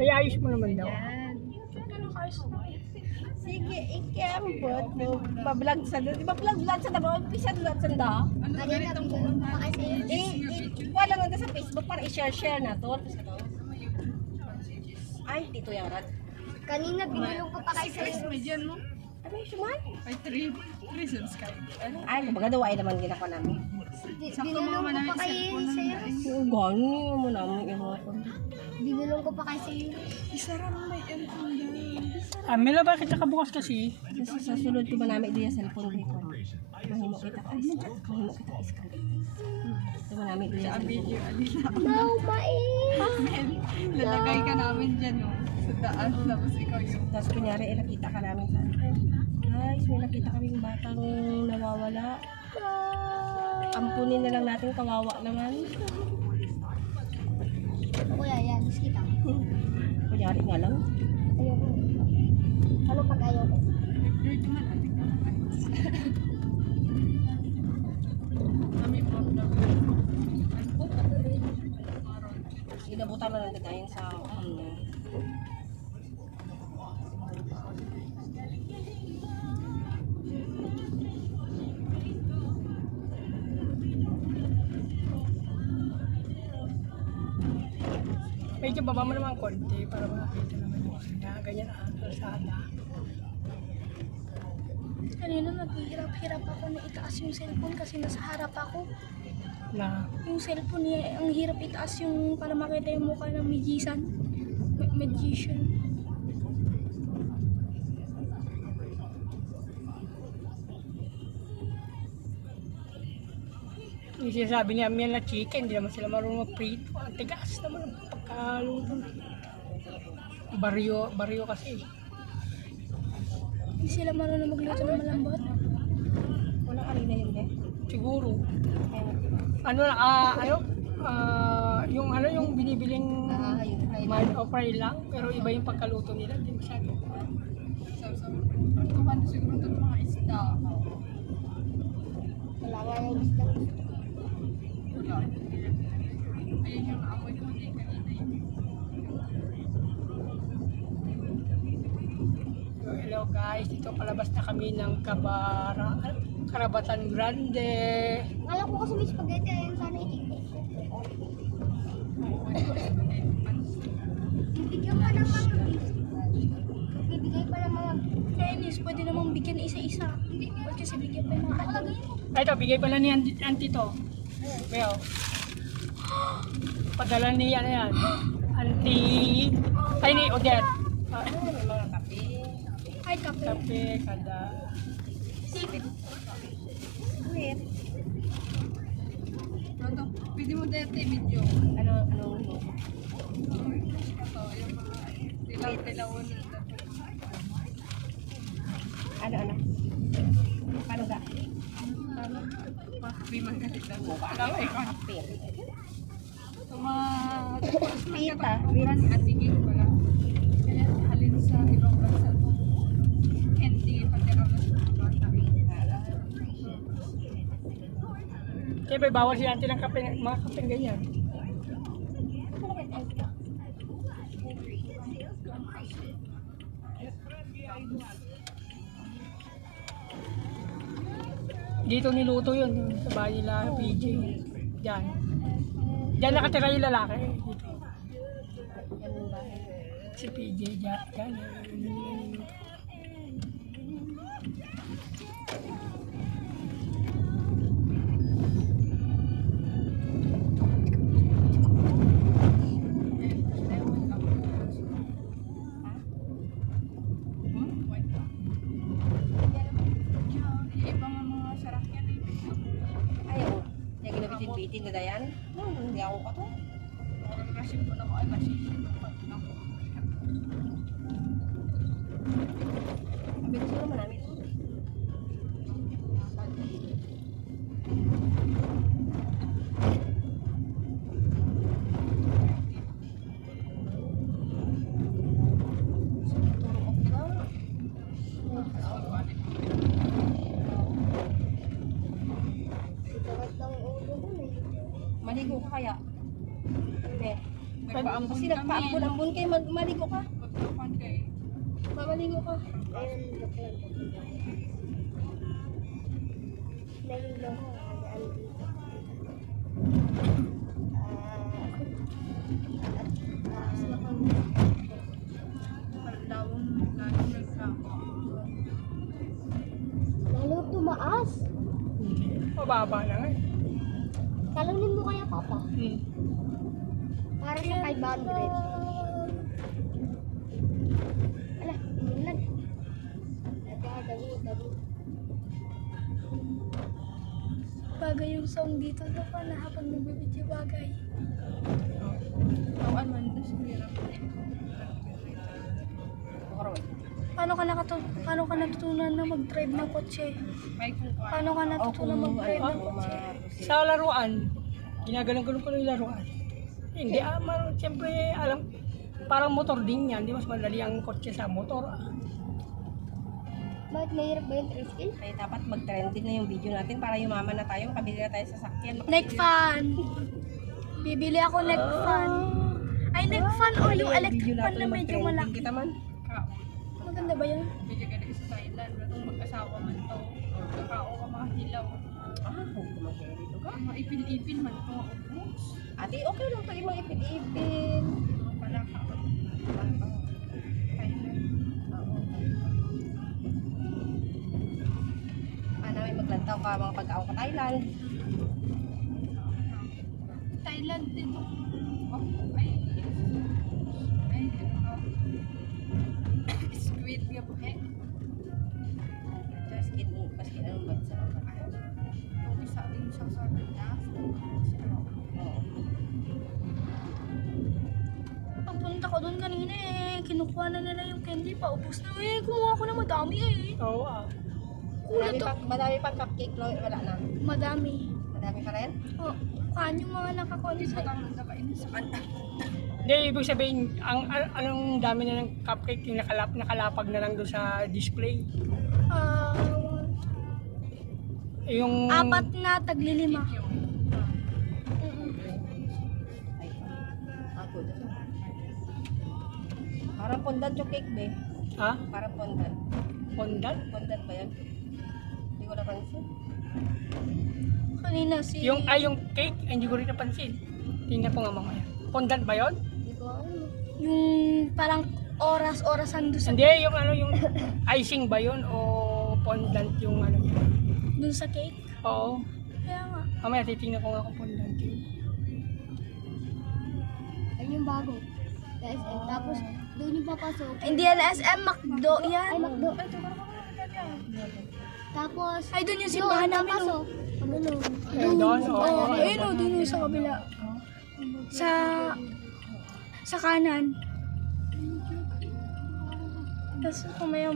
Ay, ayos mo naman daw. Yan. Sige, ikembot mo. Pa-vlog sa doon. Di ba vlog sa daw? Pisa vlog sa daw? Ganito po. Wala nga sa Facebook para i-share na to. Ay, Tito Yarat. Kanina binulong ko pa kay sa'yo. Medyan mo. Ano yung suman? Ay, 3 subscribe. Ay, baga daw ay naman ginako namin. Binulong ko pa kay sa'yo. Oo, gano'n mo namin yung mga ko. Binulong ko pa kay sa'yo. Isara mo may empong yan. Mila, bakit nakabukas kasi? Sa sunod ko ba namin ito yung cellphone dito? Mahimo kita ka screen. Mahimo kita screen. Ito ba namin ito yung cellphone? Video, alila. No, mais! Lalagay ka namin dyan, no? Sa taas, tapos ikaw yung... Tapos kunyari, nakita ka namin sa guys, may nakita kaming batang nawawala. Ampunin na lang natin, kawawa naman. Kuya, yan. Gusto kita. Kunyari nga lang. Ayoko. Ano pag ayoko? Dito man, ating naman. Kami po, Inabutan na lang tayo sa Medyo baba mo naman konti para makakita naman yung kanya. Ganyan ang kalsada. Kanina naghihirap-hirap ako na itaas yung cellphone kasi nasa harap ako. Na, Yung cellphone niya, ang hirap itaas yung para makita yung mukha ng magician. Magician. yung sinasabi niya yan na chicken, hindi naman sila marunong mag-prito. Ang tigas naman ang pagkaluto. Baryo kasi. Hindi sila marunong magluto ng malambot. wala kanina yun eh. Siguro. Kaya, Ano na, yung binibiling mild o fry lang, pero iba yung pagkaluto nila, hindi masyado. Tukan siguro ito mga isda. Wala nga yung gusto. Ayun yung naamoy ko din kanina yun. So, hello guys, dito palabas na kami ng Karabatan Grande. Alam ko kasi may spaghetti. Ayun sana i-tiktik ko. Bibigyan pa ng mga bibigay pa ng mga Chinese, pwede namang bigyan isa-isa. Huwag kasi bigyan pa yung mga ano. Ay, ito, bigay pala ni Auntie to. Well, padala ni ano yan, Auntie, ay ni Odette. ano may mga kape. Ay, kape. Kape, kada. Sipit. Wait. Ano, pwede mo dito video. Ano, Ito, yung mga tilaw-tilawon na ano. Paano ba? Bimagalit lang. Alam, ikaw. Kape. Pita. Pita ni Ate Ging pala. Kaya halin sa ibang bansa to. Hindi patira na sa mga bata. Siyempre, bawal si Auntie ng kape, mga kape ganyan. Dito niluto yun, sa bahay nila, PJ. Diyan. Diyan nakatira yung lalaki. Dito. Si PJ dyan. Diyan. Ibang mga sarakyan eh. Ayaw. Yung ginabitin-bitin na dayan. Hindi ako ka to. Kasi po na ko ay masisip. Sabi ko siguro marami ito. Sakit ng ulo ko eh. Maligo ka kaya? Hindi. Pwede, kasi nagpaambon-ambon kayo, maligo ka. Magkapan kayo. Mamaligo ka. Ayun, look lang. Nalilo ko. Ano dito? Palawang lalo nagkako. Lalo tumaas. Mababa na nga eh. Talunin mo kaya, Papa. Para sa 500. Ala, umulan. Dago. Bagay yung sound dito sa pala habang nagbibidyo bagay. Awan man, tapos hirap. Paano ka natutunan na mag-drive ng kotse? May kukuha. Paano ka natutunan mag-drive ng kotse? Sa laruan, ginagalang-galang ko ng laruan. Hindi, siyempre, alam, parang motor din yan. Di mas madali ang kotse sa motor. Bakit mahirap ba yung tricycle? Kaya dapat mag-trending na yung video natin para yumaman na tayo, makabili na tayo sa sakyan. Neck fan. Bibili ako neck fan. Ay, neck fan o yung electric fan na medyo malaki. Kita man. Maganda ba yun? Bigyan ka na sa Thailand. Kung mag-asawa man to. Kakao ka mga hilaw. Hindi ko mag-share dito ka. Mga ipin-ipin man to. Ubus. Ate, okay lang pwede mga ipin-ipin. Ano pala ka? Thailand. Paano may maglantaw ka mga pag-aw ka Thailand? Thailand din. Oh, ay, squid nga po eh. Basket anong bansa? Yung isa din siya sa kanya. Pagpunta ko doon kanina kinukuha na nila yung candy pa. Ubus na kumuha ko na madami Oo, Madami pang cupcake, Chloe, wala na. Madami. Madami pa rin? Oh, kaan yung mga nakakuha sa Patang nagkakain sa kanya. Hindi, ibig sabihin, anong dami na ng cupcake yung nakalapag na lang doon sa display. Yung... 4 na tagli-5. Ako doon. Parang pondan yung cake, be. Ha? Parang pondan. Fondant? Pondan ba yan? Hindi ko napansin. Kanina Yung cake, hindi ko rin napansin. Tingnan ko nga mamaya. Fondant ba yun? Hindi ko alam. yung parang oras-orasan doon sa, Hindi, yung icing ba yun? O fondant yung yun? dun sa cake. Oo. Kaya nga. Mamaya titingnan ko nga kung fondant yun. Ayun yung bago. Sa SM. Tapos, doon yung papasok. Hindi yan SM, McDo yan. Ay, McDo. Tapos, Ay, doon yung simbahan namin. papasok. Ano? Ayun doon, oo. Oo, ayun o, doon yung sa kabila. Sa kanan. Tapos kumaya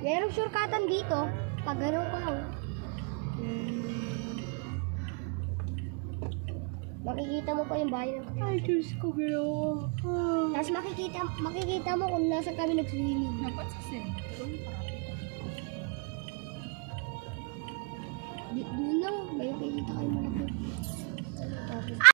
Merong shortcutan dito. Pag gano'n ka, makikita mo pa yung bahay ng Ay, Diyos ko, gano'n. Tapos makikita mo kung nasa kami nag-swimming. Dapat sa sentro. Doon lang, may makikita kayo malaki. Tapos,